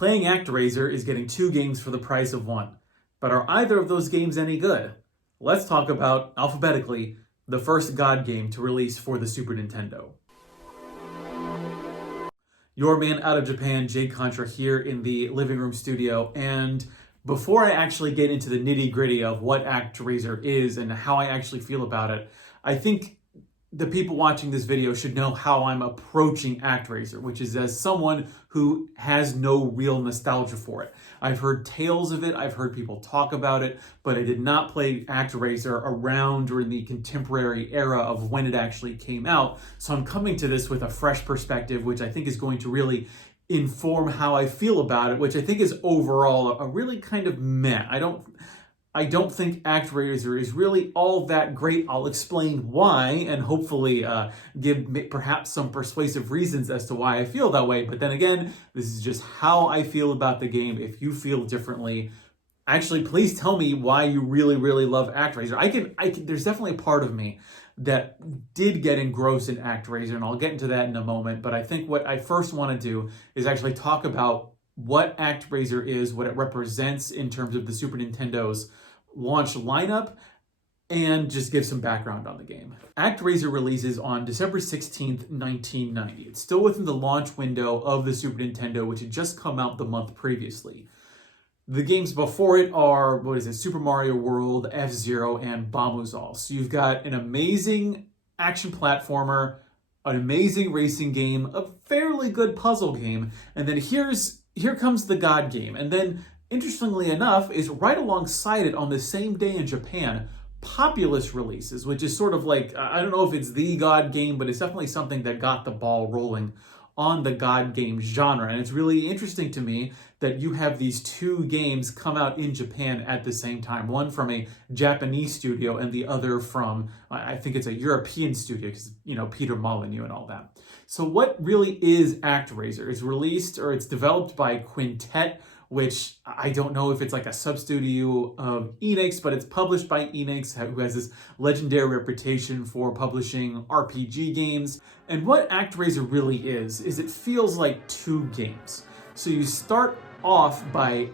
Playing ActRaiser is getting 2 games for the price of 1. But are either of those games any good? Let's talk about, alphabetically, the first God game to release for the Super Nintendo. Your man out of Japan, Jade Contra, here in the living room studio. And before I actually get into the nitty-gritty of what ActRaiser is and how I actually feel about it, I think the people watching this video should know how I'm approaching ActRaiser, which is as someone who has no real nostalgia for it. I've heard tales of it, I've heard people talk about it, but I did not play ActRaiser around during the contemporary era of when it actually came out. So I'm coming to this with a fresh perspective, which I think is going to really inform how I feel about it, which I think is overall a really kind of meh. I don't think ActRaiser is really all that great. I'll explain why and hopefully give perhaps some persuasive reasons as to why I feel that way. But then again, this is just how I feel about the game. If you feel differently, actually, please tell me why you really, really love ActRaiser. I can. There's definitely a part of me that did get engrossed in ActRaiser, and I'll get into that in a moment. But I think what I first want to do is actually talk about what ActRaiser is, what it represents in terms of the Super Nintendo's launch lineup, and just give some background on the game. ActRaiser releases on December 16th, 1990. It's still within the launch window of the Super Nintendo, which had just come out the month previously. The games before it are, Super Mario World, F-Zero, and Bombuzal. So you've got an amazing action platformer, an amazing racing game, a fairly good puzzle game, and then here comes the God game. And then, interestingly enough, is right alongside it on the same day in Japan, Populous releases, which is sort of like, I don't know if it's the God game, but it's definitely something that got the ball rolling on the God game genre. And it's really interesting to me that you have these 2 games come out in Japan at the same time. One from a Japanese studio and the other from, I think it's a European studio, because, Peter Molyneux and all that. So what really is ActRaiser? It's released, or it's developed by Quintet, which I don't know if it's like a sub-studio of Enix, but it's published by Enix, who has this legendary reputation for publishing RPG games. And what ActRaiser really is it feels like 2 games. So you start off by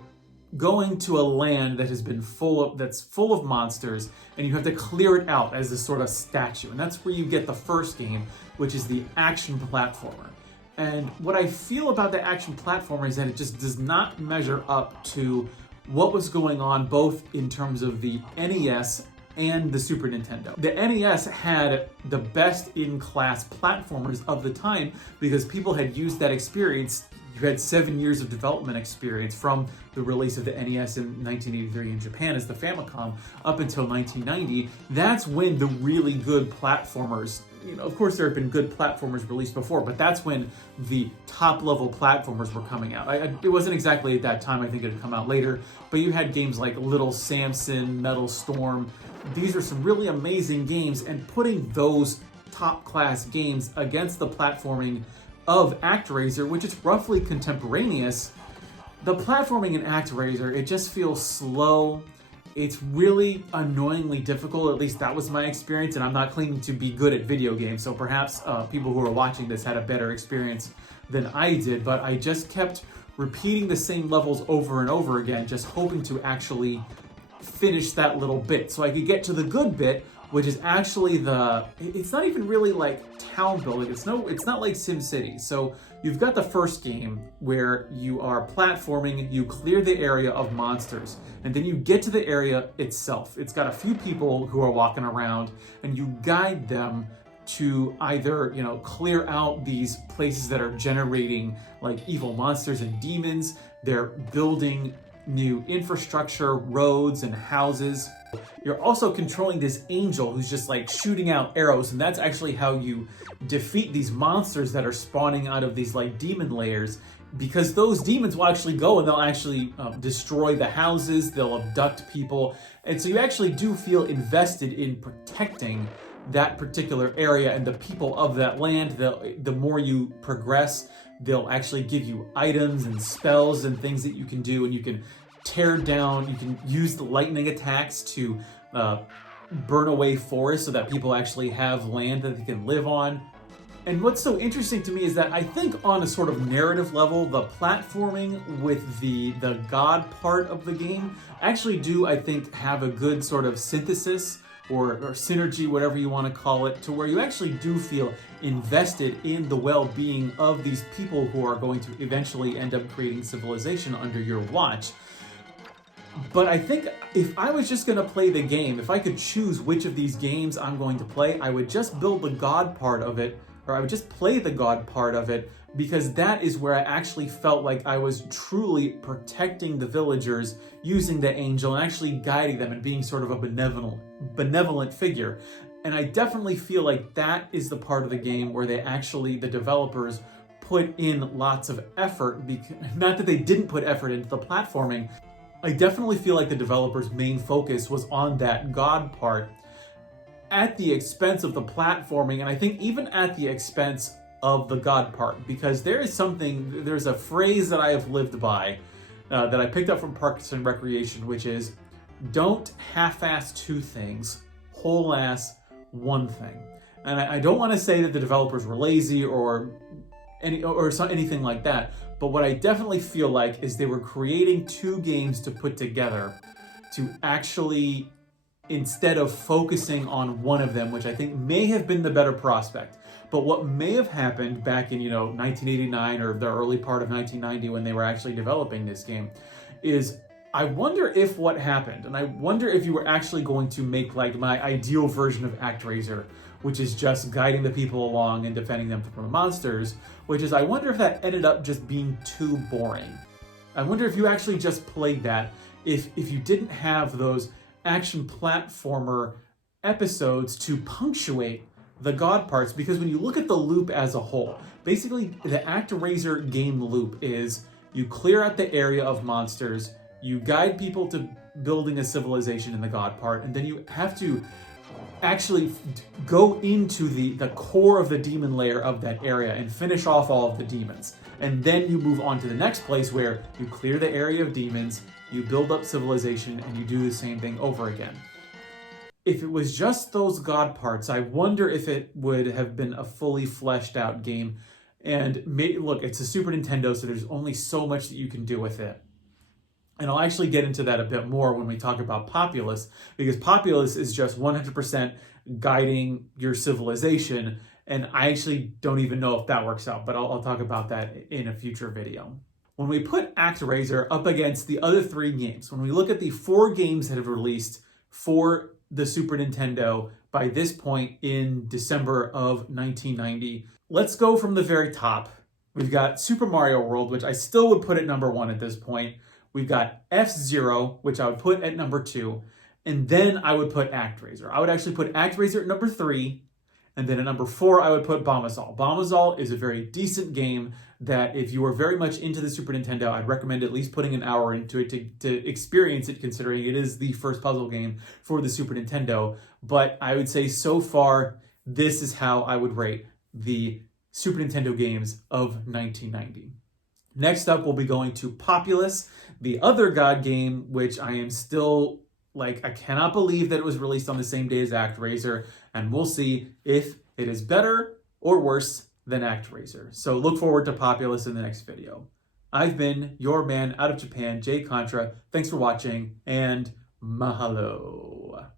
going to a land that has been full of monsters, and you have to clear it out as this sort of statue. And that's where you get the first game, which is the action platformer. And what I feel about the action platformer is that it just does not measure up to what was going on both in terms of the NES and the Super Nintendo. The NES had the best in class platformers of the time because people had used that experience. You had 7 years of development experience from the release of the NES in 1983 in Japan as the Famicom up until 1990. That's when the really good platformers, of course there have been good platformers released before, but that's when the top level platformers were coming out. It wasn't exactly at that time, I think it had come out later, but you had games like Little Samson, Metal Storm. These are some really amazing games, and putting those top class games against the platforming of ActRaiser, which is roughly contemporaneous, the platforming in ActRaiser, it just feels slow. It's really annoyingly difficult. At least that was my experience, and I'm not claiming to be good at video games, so perhaps people who are watching this had a better experience than I did, but I just kept repeating the same levels over and over again, just hoping to actually finish that little bit so I could get to the good bit, which is actually it's not even really like town building. It's not like SimCity. So you've got the first game where you are platforming, you clear the area of monsters, and then you get to the area itself. It's got a few people who are walking around, and you guide them to either, clear out these places that are generating like evil monsters and demons. They're building new infrastructure, roads and houses. You're also controlling this angel who's just like shooting out arrows, and that's actually how you defeat these monsters that are spawning out of these like demon layers, because those demons will actually go and they'll actually destroy the houses, they'll abduct people, and so you actually do feel invested in protecting that particular area and the people of that land. The more you progress, they'll actually give you items and spells and things that you can do, and you can tear down, you can use the lightning attacks to burn away forests so that people actually have land that they can live on. And what's so interesting to me is that I think on a sort of narrative level, the platforming with the God part of the game actually do, I think, have a good sort of synthesis or synergy, whatever you want to call it, to where you actually do feel invested in the well-being of these people who are going to eventually end up creating civilization under your watch. But I think if I was just going to play the game, if I could choose which of these games I'm going to play, I would just build the God part of it, or I would just play the God part of it, because that is where I actually felt like I was truly protecting the villagers using the angel and actually guiding them and being sort of a benevolent figure. And I definitely feel like that is the part of the game where the developers put in lots of effort, not that they didn't put effort into the platforming. I definitely feel like the developers' main focus was on that God part at the expense of the platforming, and I think even at the expense of the God part, because there's a phrase that I have lived by that I picked up from Parks and Recreation, which is, don't half-ass two things, whole-ass one thing. And I don't want to say that the developers were lazy or anything like that, but what I definitely feel like is they were creating two games to put together to actually, instead of focusing on one of them, which I think may have been the better prospect. But what may have happened back in 1989 or the early part of 1990 when they were actually developing this game is, I wonder if what happened, and I wonder if you were actually going to make like my ideal version of ActRaiser, which is just guiding the people along and defending them from the monsters, which is, I wonder if that ended up just being too boring. I wonder if you actually just played that, if you didn't have those action platformer episodes to punctuate the God parts, because when you look at the loop as a whole, basically the ActRaiser game loop is you clear out the area of monsters, you guide people to building a civilization in the God part, and then you have to actually go into the core of the demon layer of that area and finish off all of the demons. And then you move on to the next place where you clear the area of demons, you build up civilization, and you do the same thing over again. If it was just those God parts, I wonder if it would have been a fully fleshed out game. And look, it's a Super Nintendo, so there's only so much that you can do with it. And I'll actually get into that a bit more when we talk about Populous, because Populous is just 100% guiding your civilization, and I actually don't even know if that works out, but I'll talk about that in a future video. When we put ActRaiser up against the other three games, when we look at the 4 games that have released for the Super Nintendo by this point in December of 1990, let's go from the very top. We've got Super Mario World, which I still would put at number 1 at this point. We've got F-Zero, which I would put at number 2, and then I would put ActRaiser. I would actually put ActRaiser at number 3, and then at number 4, I would put Bombazal. Bombazal is a very decent game that if you are very much into the Super Nintendo, I'd recommend at least putting an hour into it to experience it, considering it is the first puzzle game for the Super Nintendo. But I would say so far, this is how I would rate the Super Nintendo games of 1990. Next up, we'll be going to Populous, the other God game, which I am still, I cannot believe that it was released on the same day as ActRaiser, and we'll see if it is better or worse than ActRaiser. So look forward to Populous in the next video. I've been your man out of Japan, Jay Contra. Thanks for watching, and mahalo.